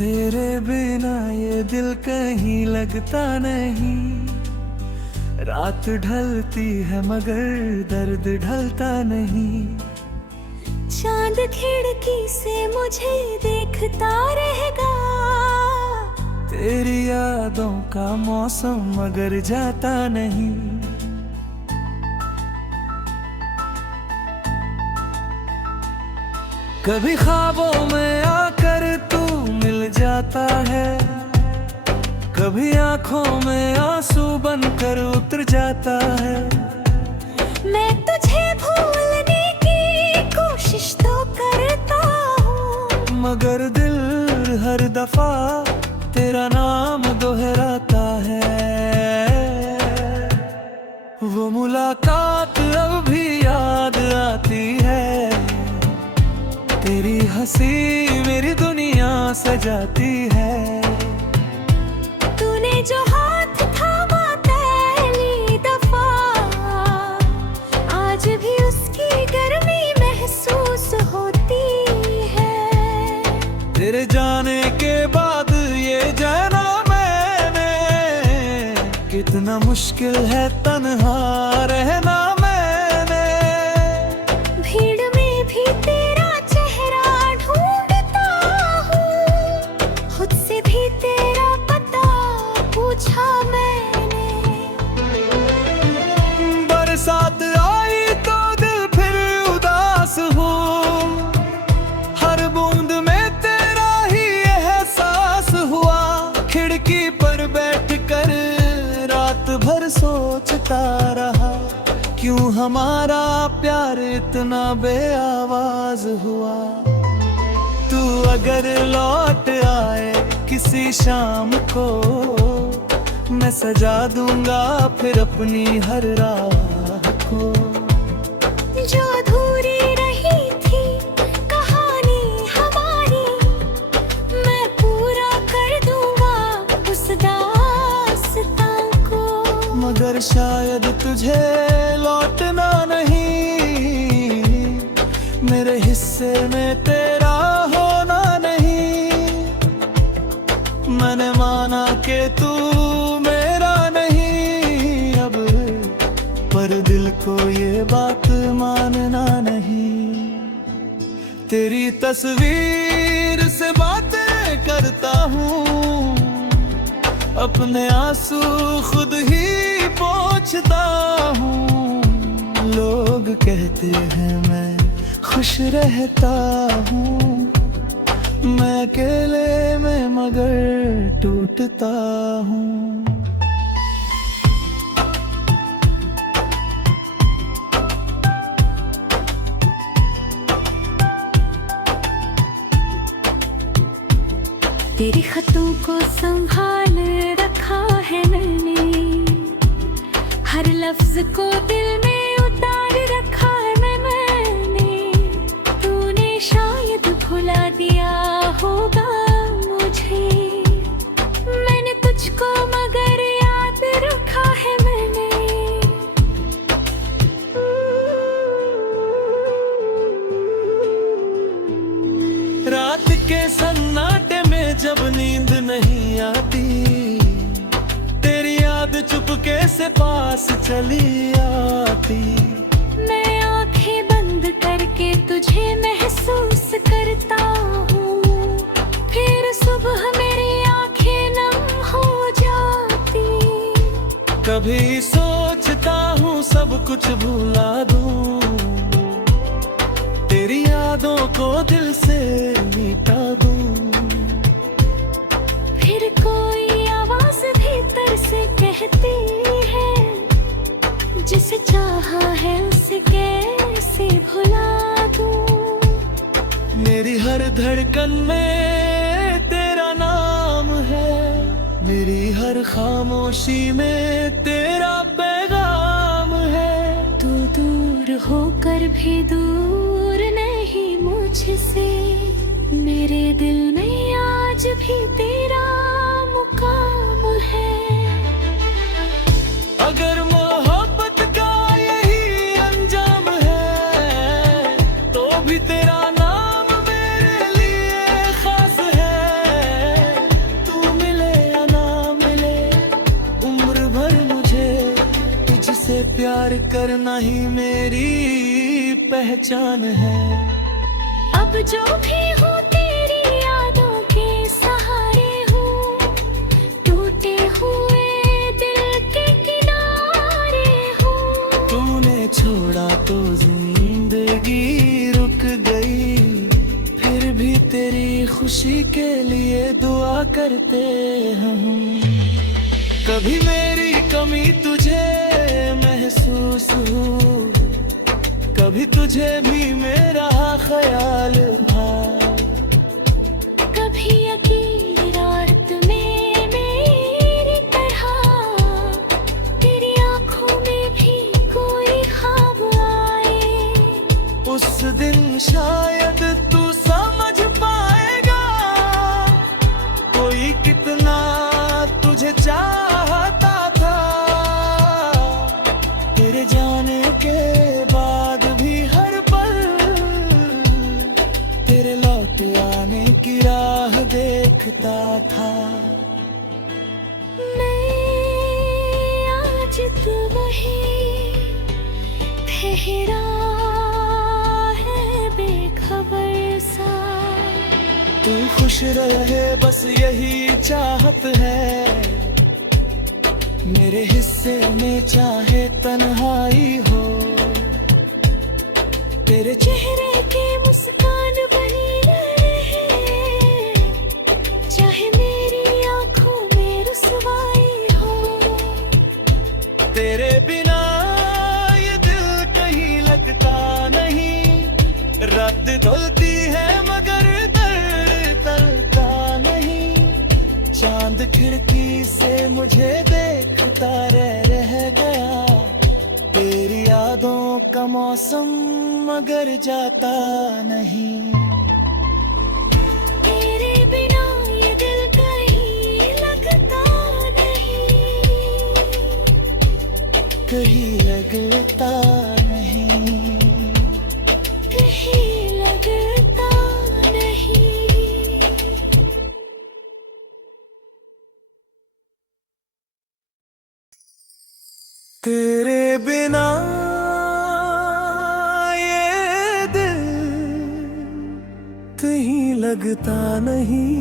तेरे बिना ये दिल कहीं लगता नहीं। रात ढलती है मगर दर्द ढलता नहीं। चांद खिड़की से मुझे देखता रहेगा। तेरी यादों का मौसम मगर जाता नहीं। कभी ख्वाबों में आकर तू मिल जाता है, कभी आंखों में आंसू बनकर उतर जाता है। मैं तुझे भूलने की कोशिश तो करता हूँ, मगर दिल हर दफा तेरा नाम दोहराता है। वो मुलाकात अब भी याद आती है, तेरी हंसी मेरी दुनिया सजाती है। तूने जो हाथ थामा पहली दफा, आज भी उसकी गर्मी महसूस होती है। तेरे जाने के बाद ये जाना मैंने, कितना मुश्किल है तन्हा रहना मैंने। भीड़ में भी तेरा चेहरा ढूंढता हूँ, खुद से भी तेरा पता पूछा मैंने। बरसात आई तो दिल फिर उदास हो, हर बूंद में तेरा ही एहसास हुआ। खिड़की पर बैठकर रात भर सोचता रहा, क्यों हमारा प्यार इतना बेआवाज हुआ। तू अगर लौट आए किसी शाम को, मैं सजा दूंगा फिर अपनी हर राह को। जो अधूरी रही थी कहानी हमारी, मैं पूरा कर दूंगा उस दास्तां को। मगर शायद तुझे लौटना नहीं, मेरे हिस्से में तेरा होना नहीं। मैंने माना कि तू मेरा नहीं अब, पर दिल को ये बात मानना नहीं। तेरी तस्वीर से बातें करता हूँ, अपने आंसू खुद ही पोंछता हूँ। लोग कहते हैं मैं खुश रहता हूँ, मैं अकेले में मगर टूटता हूँ। तेरे खतों को संभाल रखा है मैंने, हर लफ्ज को दिल में उतार रखा है मैंने। तूने शायद भुला दिया होगा मुझे, मैंने तुझको मगर याद रखा है मैंने। रात के सन्नाटे में जब नींद नहीं आती, तेरी याद चुपके से पास चली आती। मैं आंखें बंद करके तुझे महसूस करता हूँ, फिर सुबह मेरी आंखें नम हो जाती। कभी सोचता हूँ सब कुछ भुला दूँ, तेरी यादों को दिल से मिटा दूँ। फिर कोई आवाज भीतर से कहती है, जिसे चाहा है उसे कैसे भुला दूँ। मेरी हर धड़कन में तेरा नाम है, मेरी हर खामोशी में तेरा पैगाम है। तू दूर होकर भी दूर नहीं मुझसे, मेरे दिल में आज भी तेरा मुकाम है। अगर मोहब्बत का यही अंजाम है, तो भी तेरा नाम मेरे लिए खास है। प्यार करना ही मेरी पहचान है। अब जो भी हो तेरी यादों के सहारे हूँ, टूटे हुए दिल के किनारे हूँ। तूने छोड़ा तो जिंदगी रुक गई, फिर भी तेरी खुशी के लिए दुआ करते हम। कभी मेरी कमी तुझे महसूस हो, कभी तुझे भी मेरा ख्याल था। कभी अकेली रात में मेरी तरह तेरी आंखों में भी कोई ख्वाब आए। उस दिन शायद तू समझ पाएगा कोई कितना तुझे चाहता था। तेरे जाने के बाद भी हर पल तेरे लौट आने की राह देखता था। मैं आज तो वही ठहरा है बेखबर सा। तू खुश रहे बस यही चाहत है, मेरे हिस्से में चाहे तन्हाई हो। तेरे चेहरे के मुस्कान बनी रहे, चाहे मेरी आंखों में रुसवाई हो। तेरे बिना ये दिल कहीं लगता नहीं, रात ढलती है मगर दर्द टलता नहीं। चांद खिड़की से मुझे देखता रह गया, तेरी यादों का मौसम मगर जाता नहीं। तेरे बिना ये दिल कहीं लगता नहीं, कहीं लगता नहीं, कहीं लगता नहीं। तेरे बिना ये दिल कहीं लगता नहीं।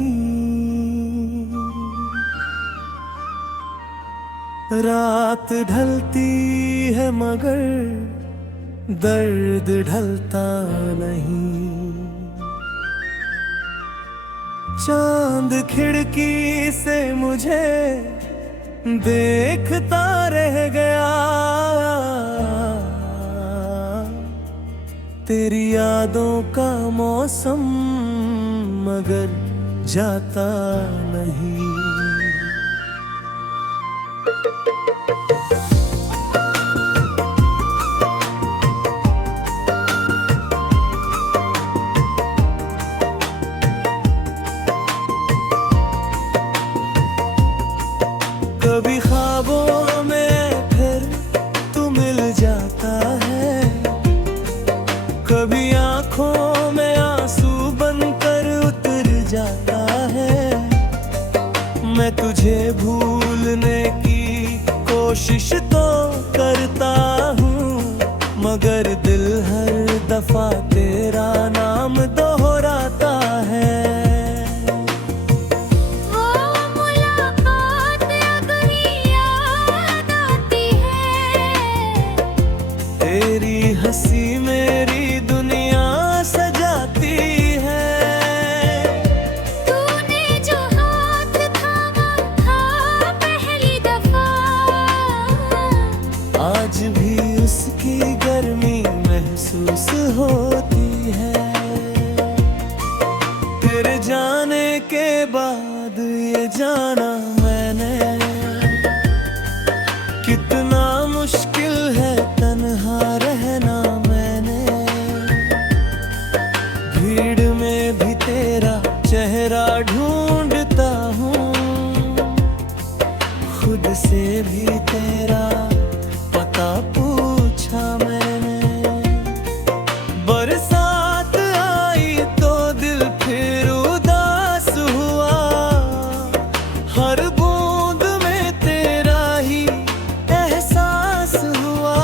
रात ढलती है मगर दर्द ढलता नहीं। चांद खिड़की से मुझे देखता रह गया, तेरी यादों का मौसम मगर जाता नहीं। कभी ख्वाबों में फिर तू मिल जाता है, कभी आंखों में आंसू बनकर उतर जाता है। मैं तुझे भूलने की कोशिश तो करता हूँ, मगर दिल हर दफा तेरा नाम दोहराता है। तेरी हंसी मेरी दुनिया सजाती है। तूने जो हाथ थामा था पहली दफा, आज भी उसकी गर्मी महसूस होती है। तेरे जाने के बाद ये जाना मैंने, कितना मुश्किल है तन्हा रहना। मैंने भीड़ में भी तेरा चेहरा ढूंढता हूँ, खुद से भी तेरा पता पूछा मैंने। बरसात आई तो दिल फिर उदास हुआ, हर बूंद में तेरा ही एहसास हुआ।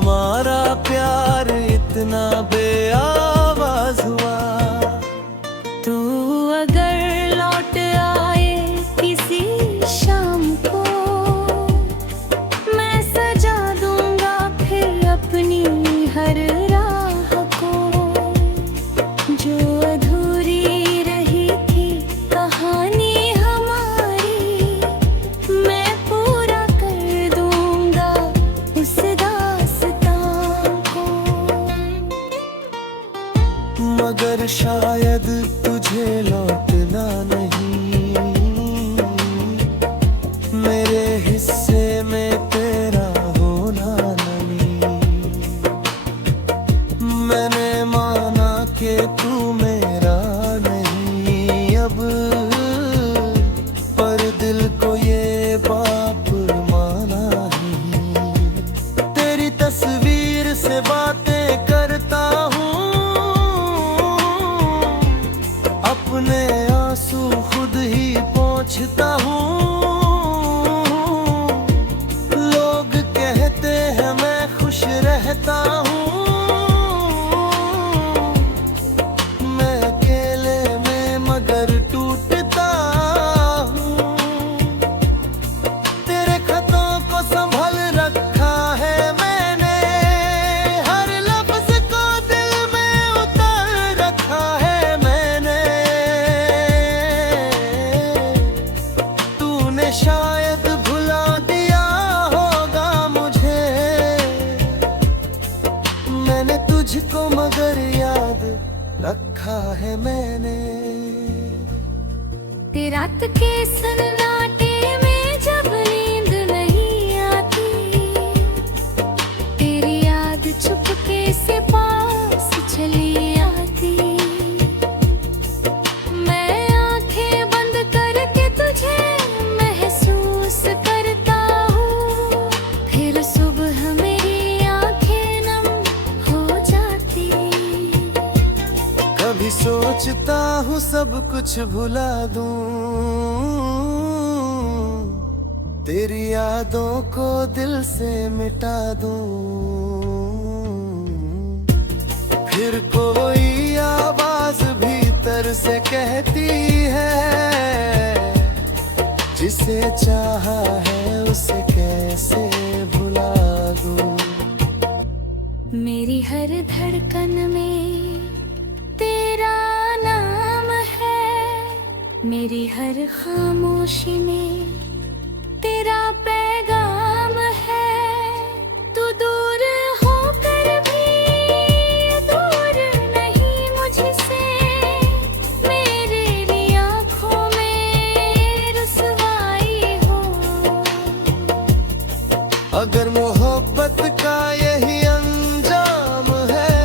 हमारा प्यार इतना बेआवाज हुआ। तू अगर लौट आए किसी शाम को, मैं सजा दूंगा फिर अपनी हर राह को। जो अधूरी रही थी कहानी हमारी, मैं पूरा कर दूंगा उस दास्तां को। मगर शायद तुझे लौटना नहीं, मेरे हिस्से में तेरा होना नहीं। मैंने माना कि तू मेरा नहीं अब, पर दिल को ये बाप माना नहीं। तेरी तस्वीर से बातें करता हूँ, अपने आंसू खुद ही पोंछता हूँ। लोग कहते हैं मैं खुश रहता हूँ, मैं अकेले में मगर टूटता हूँ। तेरे खतों को संभल रखा है मैंने, हर लफ्ज को दिल में उतार रखा है मैंने। तूने शायद भुला दिया होगा मुझे, मैंने तुझको मगर याद रखा है मैंने। ते रात के सन्नाटे में जब नींद नहीं आती, तेरी याद चुपके से पास चली आती। मैं आंखें बंद करके तुझे महसूस करता हूँ, फिर सुबह मेरी आंखें नम हो जाती। कभी सोचता हूँ सब कुछ भुला दूं, तेरी यादों को दिल से मिटा दूं। फिर कोई आवाज भीतर से कहती है, जिसे चाहा है उसे कैसे भुला दूं। मेरी हर धड़कन में तेरा नाम है, मेरी हर खामोशी में तेरा पैगाम है। तू दूर होकर भी दूर नहीं मुझसे, मेरे लिए आँखों में रुसवाई हो। अगर मोहब्बत का यही अंजाम है,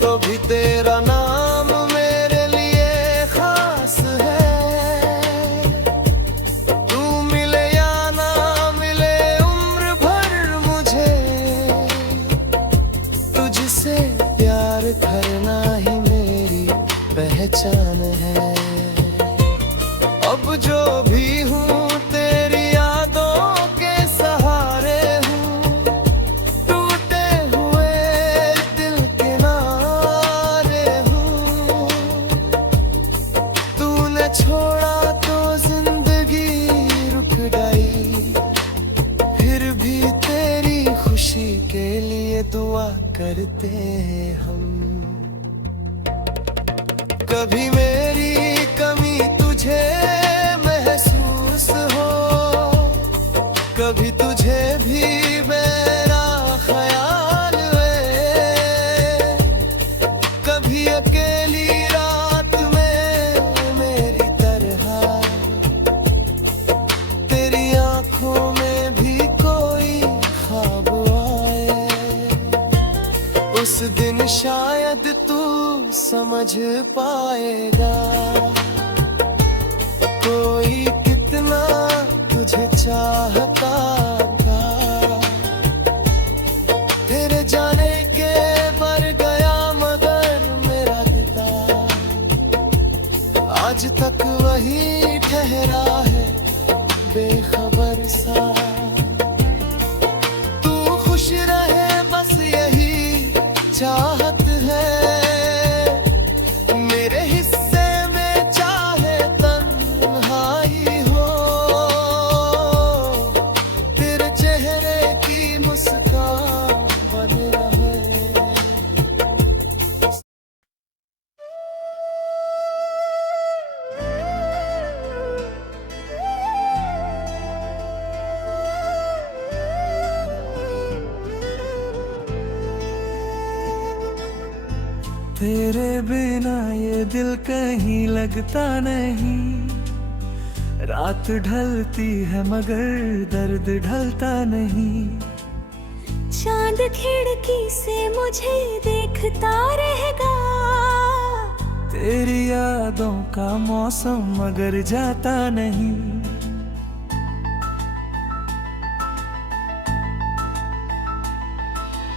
तो भी तेरा नाम मेरे लिए खास है। तू मिले या ना मिले उम्र भर मुझे, तुझसे प्यार करना ही मेरी पहचान है। अब जो भी हूँ तेरी यादों के सहारे हूँ, टूटे हुए दिल किनारे हूँ। तूने छोड़ा तो जिंदगी रुक गई, फिर भी तेरी खुशी के लिए दुआ करते हम। कभी मेरी कमी तुझे महसूस हो, कभी तुझे भी मेरा ख्याल है। कभी अकेली रात में मेरी तरह तेरी आंखों में भी कोई ख्वाब आए। उस दिन शायद तू समझ पाएगा, कोई कितना तुझे चाहता था। तेरे जाने के मर गया मगर मेरा पिता आज तक वही ठहरा है बेखबर सा। तू चाहत है, मेरे हिस्से में चाहे तन्हाई हो, तेरे चेहरे की मुस्कान बने रहे। तेरे बिना ये दिल कहीं लगता नहीं, रात ढलती है मगर दर्द ढलता नहीं। चांद खिड़की से मुझे देखता रहेगा, तेरी यादों का मौसम मगर जाता नहीं।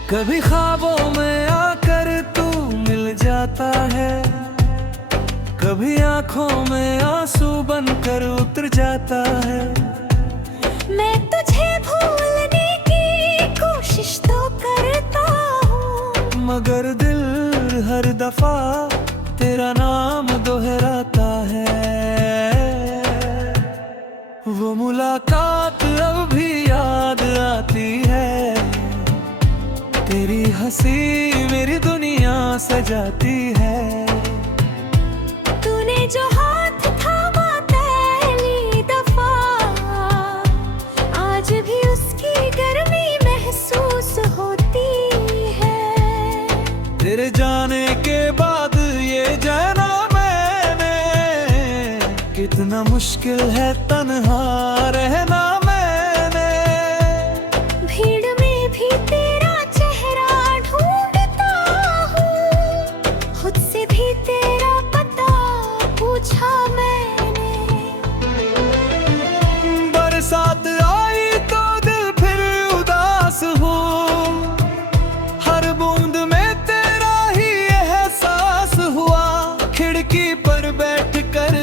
कभी ख्वाबों में आकर तू मिल जाता है, कभी आंखों में आंसू बनकर उतर जाता है। मैं तुझे भूलने की कोशिश तो करता हूँ, मगर दिल हर दफा तेरा नाम दोहराता है। वो मुलाकात अब भी याद आती है, तेरी हंसी मेरी दुनिया सजाती है। तूने जो हाथ थामा पहली दफा, आज भी उसकी गर्मी महसूस होती है। तेरे जाने के बाद ये जाना मैंने, कितना मुश्किल है तन्हा रहना मैंने। भीड़ में भी तेरा चेहरा ढूंढता हूँ, खुद से भी तेरा पता पूछा मैंने। बरसात आई तो दिल फिर उदास हो, हर बूंद में तेरा ही एहसास हुआ। खिड़की पर बैठकर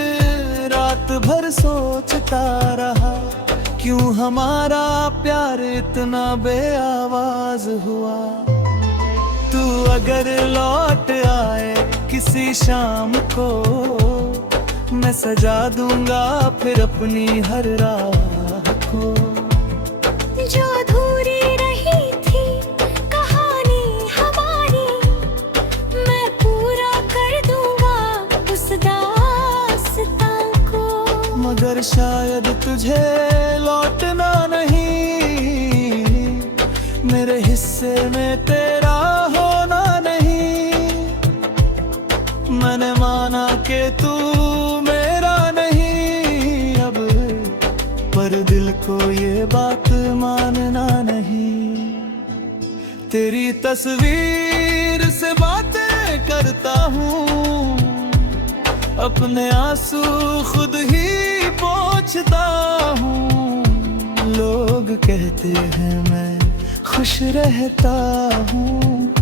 रात भर सोचता रहा, क्यों हमारा प्यार इतना बेआवाज हुआ। तू अगर लौट आए किसी शाम को, मैं सजा दूंगा फिर अपनी हर राह को। जो अधूरी रही थी कहानी हमारी, मैं पूरा कर दूंगा उस दास्तां को। मगर शायद तुझे लौटना नहीं, मेरे हिस्से में तेरा होना नहीं। मैंने माना कि तू मेरा नहीं अब, पर दिल को ये बात मानना नहीं। तेरी तस्वीर से बातें करता हूँ, अपने आंसू खुद ही पोंछता हूँ। लोग कहते हैं मैं खुश रहता हूँ,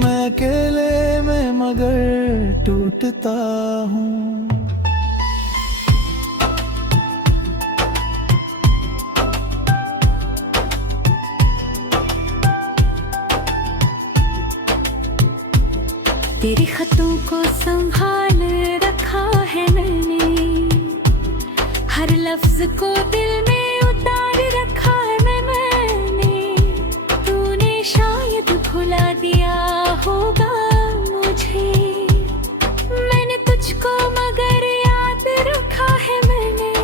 मैं अकेले में मगर टूटता हूँ। तेरे खतों को संभाल रखा है मैंने, हर लफ्ज को दिल में उतार रखा है मैंने। तूने शायद भुला दिया होगा मुझे, मैंने तुझको मगर याद रखा है मैंने।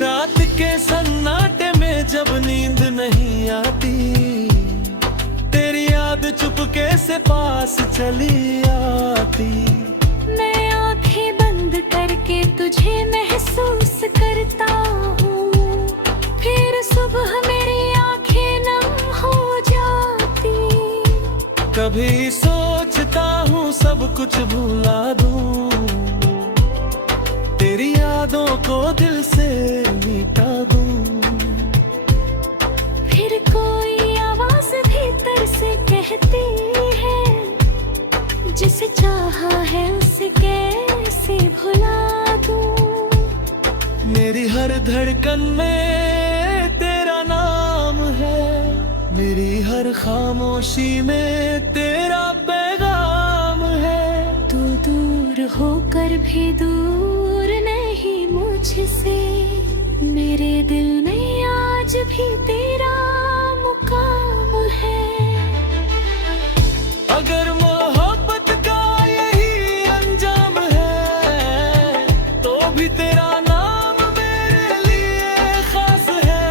रात के सन्नाटे में जब नींद नहीं आती, तेरी याद चुपके से पास चली आती। मैं आंखें बंद करके तुझे महसूस करता हूँ, फिर सुबह मेरी आंखें नम हो जाती। कभी सोचता हूँ सब कुछ भुला दूँ, तेरी यादों को दिल से मिटा दूँ। फिर कोई आवाज भीतर से कहती है, जिसे चाहा है उसे कैसे भुला दूँ। मेरी हर हर धड़कन में तेरा नाम है, मेरी हर खामोशी में तेरा पैगाम है। तू दूर होकर भी दूर नहीं मुझसे, मेरे दिल में आज भी तेरा मुकाम है। अगर मोहब्बत का यही अंजाम है, तो भी तेरा नाम मेरे लिए खास है।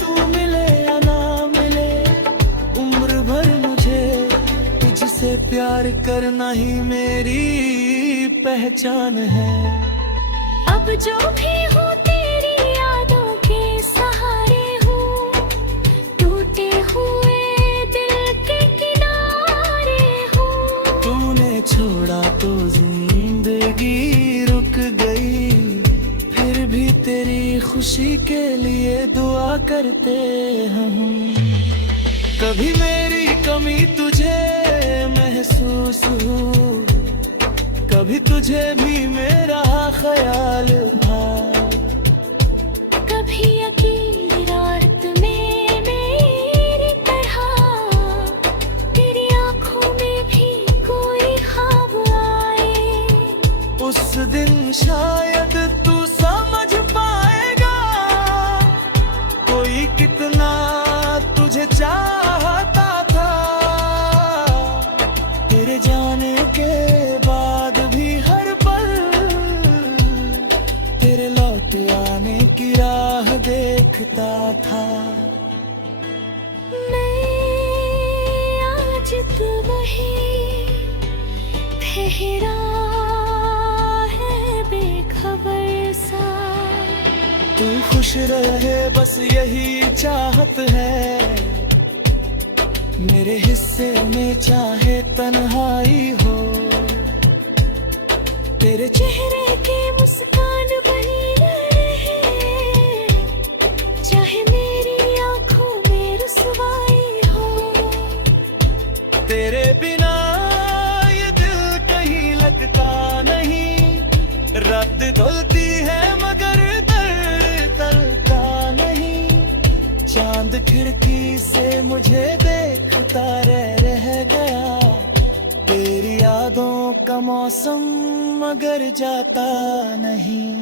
तू मिले या ना मिले, उम्र भर मुझे तुझसे प्यार करना ही मेरी पहचान है। अब जो भी हूँ तेरी यादों के सहारे हूँ, टूटे हुए दिल के किनारे हूँ। तूने छोड़ा तो जिंदगी रुक गई, फिर भी तेरी खुशी के लिए दुआ करते हम। कभी मेरी कमी तुझे महसूस हो, कभी तुझे भी मेरा ख्याल था। कभी अकेली रात में मेरी तरह, तेरी आंखों में भी कोई ख्वाब आए। उस दिन शायद तू समझ पाएगा, कोई कितना तुझे चाहता था। तेरे जाने के बाद भी हर पल तेरे लौट आने की राह देखता था। मैं आज तो वही ठहरा है बेखबर सा। तू खुश रहे बस यही चाहत है, मेरे हिस्से में चाहे तन्हाई हो। तेरे चेहरे के मुस्कान बनी रहे, चाहे मेरी आंखों में रुसवाई हो। तेरे बिना ये दिल कहीं लगता नहीं, रात धुलती है मगर दर्द टलता नहीं। चांद खिड़की से मुझे देखता रह गया, तेरी यादों का मौसम मगर जाता नहीं।